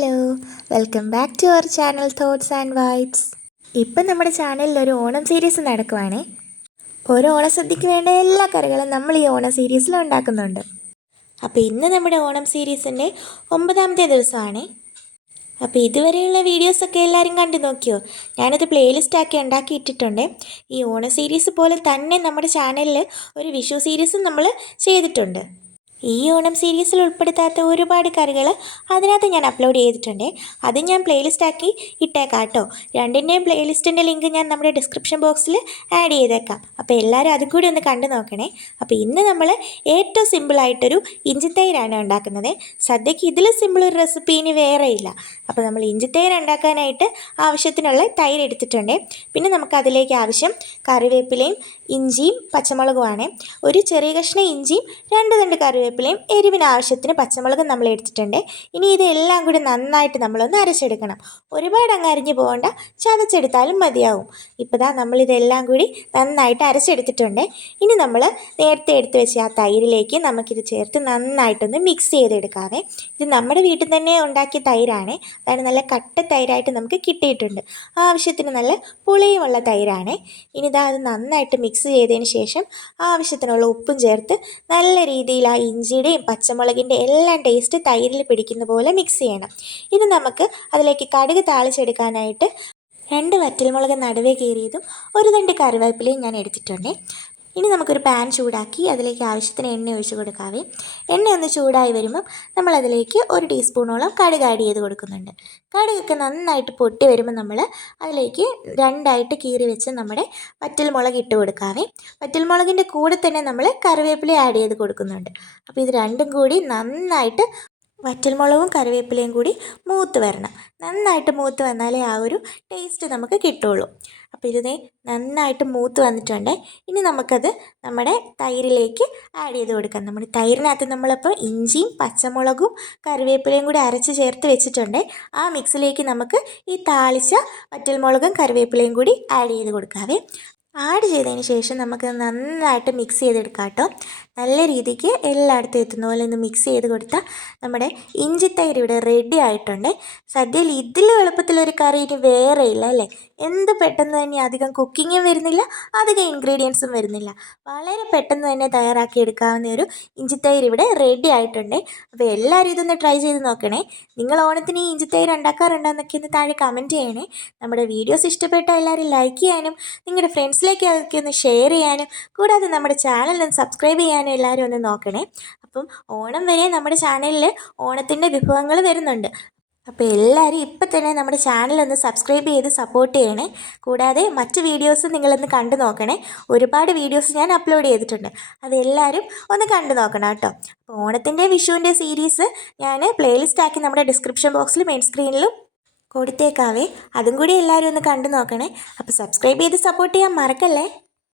Hello, welcome back to our channel thoughts and vibes. ഇപ്പം നമ്മുടെ ചാനലിൽ ഒരു ഓണം സീരീസ് നടക്കുവാണേ. ഓരോ ഓണസദ്യക്ക് വേണ്ട എല്ലാ കറികളും നമ്മൾ ഈ ഓണം സീരീസിൽ ഉണ്ടാക്കുന്നുണ്ട്. അപ്പോൾ ഇന്ന് നമ്മുടെ ഓണം സീരീസിൻ്റെ 9ാമത്തെ ദിവസമാണ്. അപ്പോൾ ഇതുവരെയുള്ള വീഡിയോസൊക്കെ എല്ലാവരും കണ്ടു നോക്കിയോ? ഞാനത് പ്ലേലിസ്റ്റാക്കി ഉണ്ടാക്കിയിട്ടിട്ടുണ്ട്. ഈ ഓണം സീരീസ് പോലെ തന്നെ നമ്മുടെ ചാനലിൽ ഒരു വിഷു സീരീസും നമ്മൾ ചെയ്തിട്ടുണ്ട്. ഈ ഓണം സീരീസിൽ ഉൾപ്പെടുത്താത്ത ഒരുപാട് കറികൾ അതിനകത്ത് ഞാൻ അപ്ലോഡ് ചെയ്തിട്ടുണ്ട്. അത് ഞാൻ പ്ലേലിസ്റ്റാക്കി ഇട്ടേക്കാം കേട്ടോ. രണ്ടിൻ്റെയും പ്ലേലിസ്റ്റിൻ്റെ ലിങ്ക് ഞാൻ നമ്മുടെ ഡിസ്ക്രിപ്ഷൻ ബോക്സിൽ ആഡ് ചെയ്തേക്കാം. അപ്പോൾ എല്ലാവരും അതും കൂടി ഒന്ന് കണ്ടു നോക്കണേ. അപ്പോൾ ഇന്ന് നമ്മൾ ഏറ്റവും സിമ്പിളായിട്ടൊരു ഇഞ്ചിത്തൈരാണ് ഉണ്ടാക്കുന്നത്. സദ്യക്ക് ഇതിൽ സിമ്പിൾ ഒരു റെസിപ്പി ഇനി വേറെ ഇല്ല. അപ്പോൾ നമ്മൾ ഇഞ്ചിത്തൈര് ഉണ്ടാക്കാനായിട്ട് ആവശ്യത്തിനുള്ള തൈര് എടുത്തിട്ടുണ്ട്. പിന്നെ നമുക്കതിലേക്ക് ആവശ്യം കറിവേപ്പിലയും ഇഞ്ചിയും പച്ചമുളകുമാണ്. ഒരു ചെറിയ കഷ്ണം ഇഞ്ചിയും 2 തണ്ട് കറിവേപ്പിലയും എരിവിന് ആവശ്യത്തിന് പച്ചമുളകും നമ്മൾ എടുത്തിട്ടുണ്ട്. ഇനി ഇതെല്ലാം കൂടി നന്നായിട്ട് നമ്മളൊന്ന് അരച്ചെടുക്കണം. ഒരുപാട് അങ്ങ് അരിഞ്ഞു പോകേണ്ട, ചതച്ചെടുത്താലും മതിയാവും. ഇപ്പോൾ നമ്മളിതെല്ലാം കൂടി നന്നായിട്ട് അരച്ചെടുത്തിട്ടുണ്ട്. ഇനി നമ്മൾ നേരത്തെ എടുത്ത് വെച്ച ആ തൈരിലേക്ക് നമുക്കിത് ചേർത്ത് നന്നായിട്ടൊന്ന് മിക്സ് ചെയ്തെടുക്കാവേ. ഇത് നമ്മുടെ വീട്ടിൽ തന്നെ ഉണ്ടാക്കിയ തൈരാണ്. അതാണ് നല്ല കട്ട തൈരായിട്ട് നമുക്ക് കിട്ടിയിട്ടുണ്ട്. ആവശ്യത്തിന് നല്ല പുളിയുമുള്ള തൈരാണ്. ഇനി അത് നന്നായിട്ട് മിക്സ് ചെയ്തതിന് ശേഷം ആവശ്യത്തിനുള്ള ഉപ്പും ചേർത്ത് നല്ല രീതിയിൽ ആ ഇഞ്ചിയുടെയും പച്ചമുളകിൻ്റെ എല്ലാം ടേസ്റ്റ് തൈരിൽ പിടിക്കുന്ന പോലെ മിക്സ് ചെയ്യണം. ഇത് നമുക്ക് അതിലേക്ക് കടുക് താളിച്ചെടുക്കാനായിട്ട് 2 വറ്റൽമുളക് നടുവേ കീറിയതും 1 തണ്ട് കറിവേപ്പിലയും ഞാൻ എടുത്തിട്ടുണ്ട്. ഇനി നമുക്കൊരു പാൻ ചൂടാക്കി അതിലേക്ക് ആവശ്യത്തിന് എണ്ണ ഒഴിച്ച് കൊടുക്കാവേ. എണ്ണ ഒന്ന് ചൂടായി വരുമ്പം നമ്മളതിലേക്ക് 1 ടീസ്പൂണോളം കടുക് ആഡ് ചെയ്ത് കൊടുക്കുന്നുണ്ട്. കടുകൊക്കെ നന്നായിട്ട് പൊട്ടി വരുമ്പോൾ നമ്മൾ അതിലേക്ക് 2ആയിട്ട് കീറി വെച്ച് നമ്മുടെ വറ്റൽമുളക് ഇട്ട് കൊടുക്കാവേ. വറ്റൽമുളകിൻ്റെ കൂടെ തന്നെ നമ്മൾ കറിവേപ്പില ആഡ് ചെയ്ത് കൊടുക്കുന്നുണ്ട്. അപ്പോൾ ഇത് രണ്ടും കൂടി നന്നായിട്ട് വറ്റൽമുളകും കറിവേപ്പിലയും കൂടി മൂത്ത് വരണം. നന്നായിട്ട് മൂത്ത് വന്നാലേ ആ ഒരു ടേസ്റ്റ് നമുക്ക് കിട്ടുള്ളൂ. അപ്പോൾ ഇത് നന്നായിട്ട് മൂത്ത് വന്നിട്ടുണ്ട്. ഇനി നമുക്കത് നമ്മുടെ തൈരിലേക്ക് ആഡ് ചെയ്ത് കൊടുക്കാം. നമ്മുടെ തൈരിനകത്ത് നമ്മളിപ്പോൾ ഇഞ്ചിയും പച്ചമുളകും കറിവേപ്പിലയും കൂടി അരച്ച് ചേർത്ത് വെച്ചിട്ടുണ്ട്. ആ മിക്സിലേക്ക് നമുക്ക് ഈ താളിച്ച വറ്റൽമുളകും കറിവേപ്പിലയും കൂടി ആഡ് ചെയ്ത് കൊടുക്കാവേ. ആഡ് ചെയ്തതിന് ശേഷം നമുക്ക് നന്നായിട്ട് മിക്സ് ചെയ്തെടുക്കാം കേട്ടോ. നല്ല രീതിക്ക് എല്ലായിടത്തും എത്തുന്ന പോലെ ഒന്ന് മിക്സ് ചെയ്ത് കൊടുത്താൽ നമ്മുടെ ഇഞ്ചിത്തൈര് ഇവിടെ റെഡി ആയിട്ടുണ്ട്. സദ്യയിൽ ഇതിലും എളുപ്പത്തിലൊരു കറി ഇനി വേറെ ഇല്ല അല്ലേ? എന്ത് പെട്ടെന്ന് തന്നെ അധികം കുക്കിങ്ങും വരുന്നില്ല, അധികം ഇൻഗ്രീഡിയൻസും വരുന്നില്ല. വളരെ പെട്ടെന്ന് തന്നെ തയ്യാറാക്കി എടുക്കാവുന്ന ഒരു ഇഞ്ചിത്തൈര് ഇവിടെ റെഡി ആയിട്ടുണ്ട്. അപ്പോൾ എല്ലാവരും ഇതൊന്ന് ട്രൈ ചെയ്ത് നോക്കണേ. നിങ്ങൾ ഓണത്തിന് ഈ ഇഞ്ചിത്തൈര് ഉണ്ടാക്കാറുണ്ടോയെന്നൊക്കെ ഒന്ന് താഴെ കമൻറ്റ് ചെയ്യണേ. നമ്മുടെ വീഡിയോസ് ഇഷ്ടപ്പെട്ട എല്ലാവരും ലൈക്ക് ചെയ്യാനും നിങ്ങളുടെ ഫ്രണ്ട്സിലേക്ക് അതൊക്കെ ഒന്ന് ഷെയർ ചെയ്യാനും കൂടാതെ നമ്മുടെ ചാനലൊന്ന് സബ്സ്ക്രൈബ് ചെയ്യാനും എല്ലാവരും ഒന്ന് നോക്കണേ. അപ്പം ഓണം വരെ നമ്മുടെ ചാനലിൽ ഓണത്തിൻ്റെ വിഭവങ്ങൾ വരുന്നുണ്ട്. അപ്പോൾ എല്ലാവരും ഇപ്പം തന്നെ നമ്മുടെ ചാനലൊന്ന് സബ്സ്ക്രൈബ് ചെയ്ത് സപ്പോർട്ട് ചെയ്യണേ. കൂടാതെ മറ്റ് വീഡിയോസ് നിങ്ങളൊന്ന് കണ്ടു നോക്കണേ. ഒരുപാട് വീഡിയോസ് ഞാൻ അപ്ലോഡ് ചെയ്തിട്ടുണ്ട്. അതെല്ലാവരും ഒന്ന് കണ്ടു നോക്കണം കേട്ടോ. അപ്പോൾ ഓണത്തിൻ്റെ വിഷുവിൻ്റെ സീരീസ് ഞാൻ പ്ലേലിസ്റ്റാക്കി നമ്മുടെ ഡിസ്ക്രിപ്ഷൻ ബോക്സിൽ മെയിൻ സ്ക്രീനിലും കൊടുത്തേക്കാവേ. അതും കൂടി എല്ലാവരും ഒന്ന് കണ്ടു നോക്കണേ. അപ്പോൾ സബ്സ്ക്രൈബ് ചെയ്ത് സപ്പോർട്ട് ചെയ്യാൻ മറക്കല്ലേ.